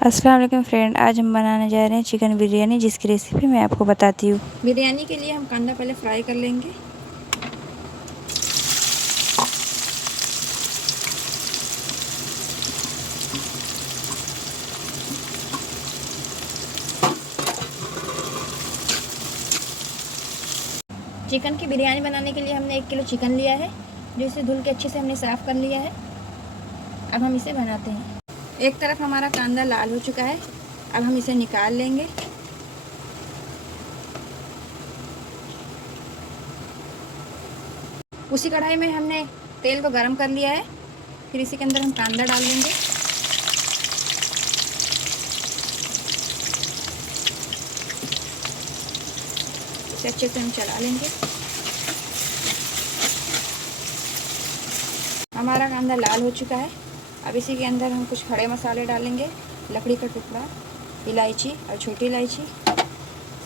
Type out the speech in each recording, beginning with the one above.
अस्सलाम वालेकुम फ्रेंड, आज हम बनाने जा रहे हैं चिकन बिरयानी, जिसकी रेसिपी मैं आपको बताती हूँ। बिरयानी के लिए हम कांदा पहले फ्राई कर लेंगे। चिकन की बिरयानी बनाने के लिए हमने 1 किलो चिकन लिया है, जो इसे धुल के अच्छे से हमने साफ़ कर लिया है। अब हम इसे बनाते हैं। एक तरफ हमारा कांदा लाल हो चुका है, अब हम इसे निकाल लेंगे। उसी कढ़ाई में हमने तेल को गरम कर लिया है, फिर इसी के अंदर हम कांदा डाल देंगे। इसे अच्छे से हम चला लेंगे। हमारा कांदा लाल हो चुका है। अब इसी के अंदर हम कुछ खड़े मसाले डालेंगे, लकड़ी का टुकड़ा, इलायची और छोटी इलायची,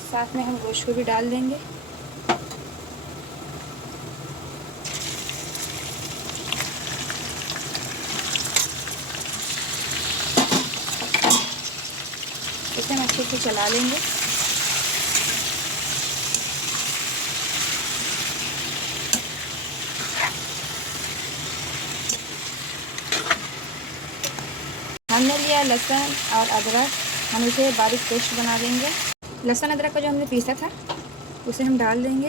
साथ में हम गोश्त को भी डाल देंगे। इसे हम अच्छे से चला लेंगे। हमने लिया लहसुन और अदरक, हम इसे बारीक पेस्ट बना देंगे। लहसुन अदरक को जो हमने पीसा था उसे हम डाल देंगे।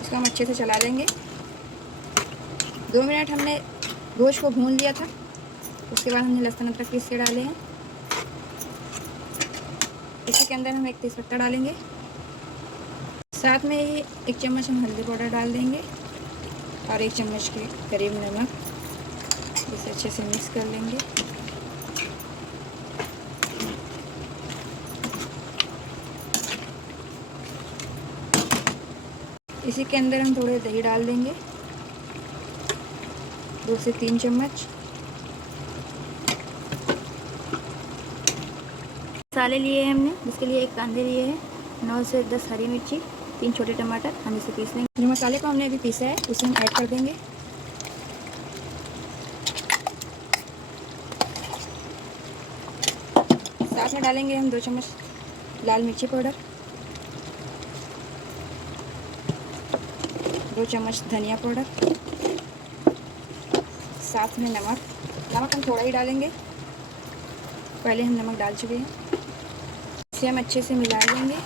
इसको हम अच्छे से चला लेंगे। 2 मिनट हमने गोश्त को भून लिया था, उसके बाद हमने लहसुन अदरक पीस के डाले हैं। इसी के अंदर हम 1 तेज़पत्ता डालेंगे, साथ में ही 1 चम्मच हम हल्दी पाउडर डाल देंगे और 1 चम्मच के करीब नमक। इसे अच्छे से मिक्स कर लेंगे। इसी के अंदर हम थोड़े दही डाल देंगे, 2 से 3 चम्मच। मसाले लिए हैं हमने, जिसके लिए 1 कांदे लिए हैं, 9 से 10 हरी मिर्ची, 3 छोटे टमाटर। हम इसे पीस लेंगे। जो मसाले को हमने अभी पीसा है उसे हम ऐड कर देंगे। साथ में डालेंगे हम 2 चम्मच लाल मिर्ची पाउडर, 2 चम्मच धनिया पाउडर, साथ में नमक हम थोड़ा ही डालेंगे, पहले हम नमक डाल चुके हैं। इसे हम अच्छे से मिला लेंगे।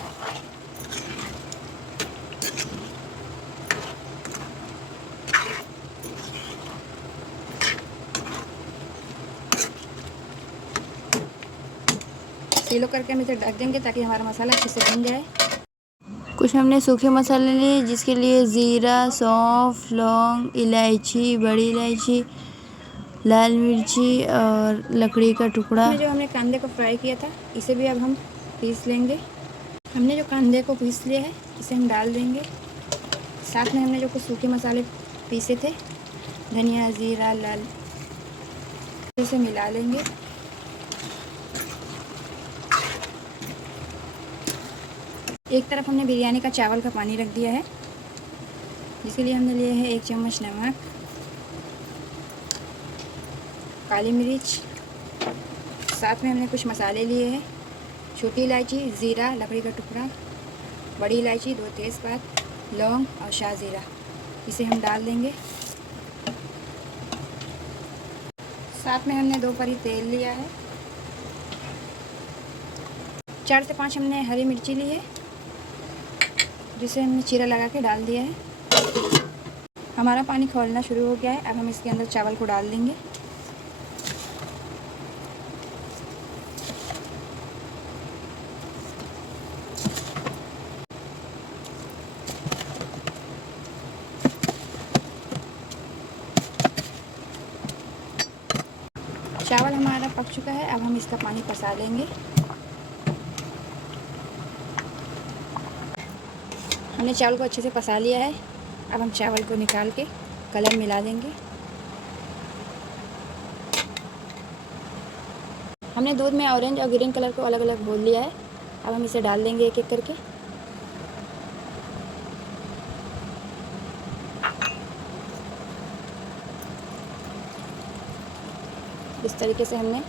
सीलो करके हम इसे ढक देंगे ताकि हमारा मसाला अच्छे से बन जाए। कुछ हमने सूखे मसाले लिए, जिसके लिए ज़ीरा, सौंफ, लौंग, इलायची, बड़ी इलायची, लाल मिर्ची और लकड़ी का टुकड़ा। जो हमने कांदे को फ्राई किया था इसे भी अब हम पीस लेंगे। हमने जो कांदे को पीस लिया है इसे हम डाल देंगे। साथ में हमने जो कुछ सूखे मसाले पीसे थे, धनिया, ज़ीरा, लाल, इसे मिला लेंगे। एक तरफ हमने बिरयानी का चावल का पानी रख दिया है, जिसके लिए हमने लिया है 1 चम्मच नमक, काली मिर्च, साथ में हमने कुछ मसाले लिए हैं, छोटी इलायची, ज़ीरा, लकड़ी का टुकड़ा, बड़ी इलायची, 2 तेज़पात, लौंग और शाहज़ीरा। इसे हम डाल देंगे। साथ में हमने 2 परी तेल लिया है, 4 से 5 हमने हरी मिर्ची ली है, जिसे हमने चीरा लगा के डाल दिया है। हमारा पानी खौलना शुरू हो गया है। अब हम इसके अंदर चावल को डाल देंगे। चावल हमारा पक चुका है, अब हम इसका पानी पसा लेंगे। हमने चावल को अच्छे से पसा लिया है। अब हम चावल को निकाल के कलर मिला देंगे। हमने दूध में ऑरेंज और ग्रीन कलर को अलग अलग घोल लिया है। अब हम इसे डाल देंगे एक एक करके। इस तरीके से हमने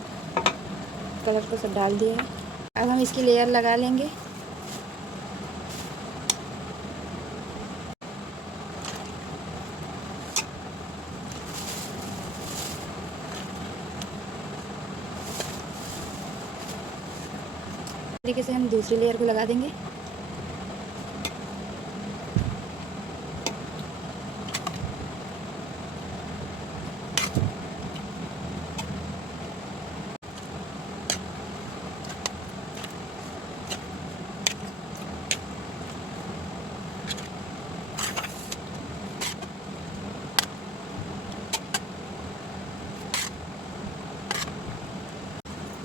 कलर को सब डाल दिया है। अब हम इसकी लेयर लगा लेंगे। इस तरीके से हम दूसरी लेयर को लगा देंगे।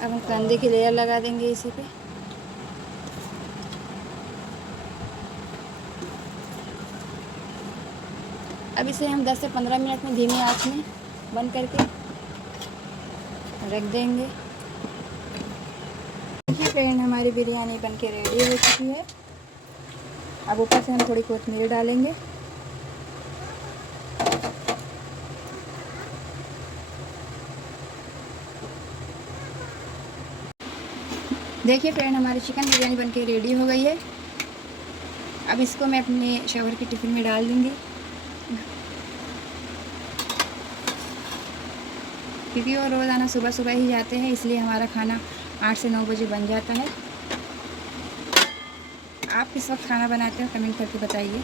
अब हम कांदे की लेयर लगा देंगे इसी पे। अब इसे हम 10 से 15 मिनट में धीमी आंच में बंद करके रख देंगे। देखिए फ्रेंड, हमारी बिरयानी बनके रेडी हो चुकी है। अब ऊपर से हम थोड़ी कोथिमीर डालेंगे। देखिए फ्रेंड, हमारी चिकन बिरयानी बनके रेडी हो गई है। अब इसको मैं अपने शॉवर के टिफ़िन में डाल दूँगी, क्योंकि वो रोज़ाना सुबह सुबह ही जाते हैं, इसलिए हमारा खाना 8 से 9 बजे बन जाता है। आप किस वक्त खाना बनाते हो कमेंट करके बताइए।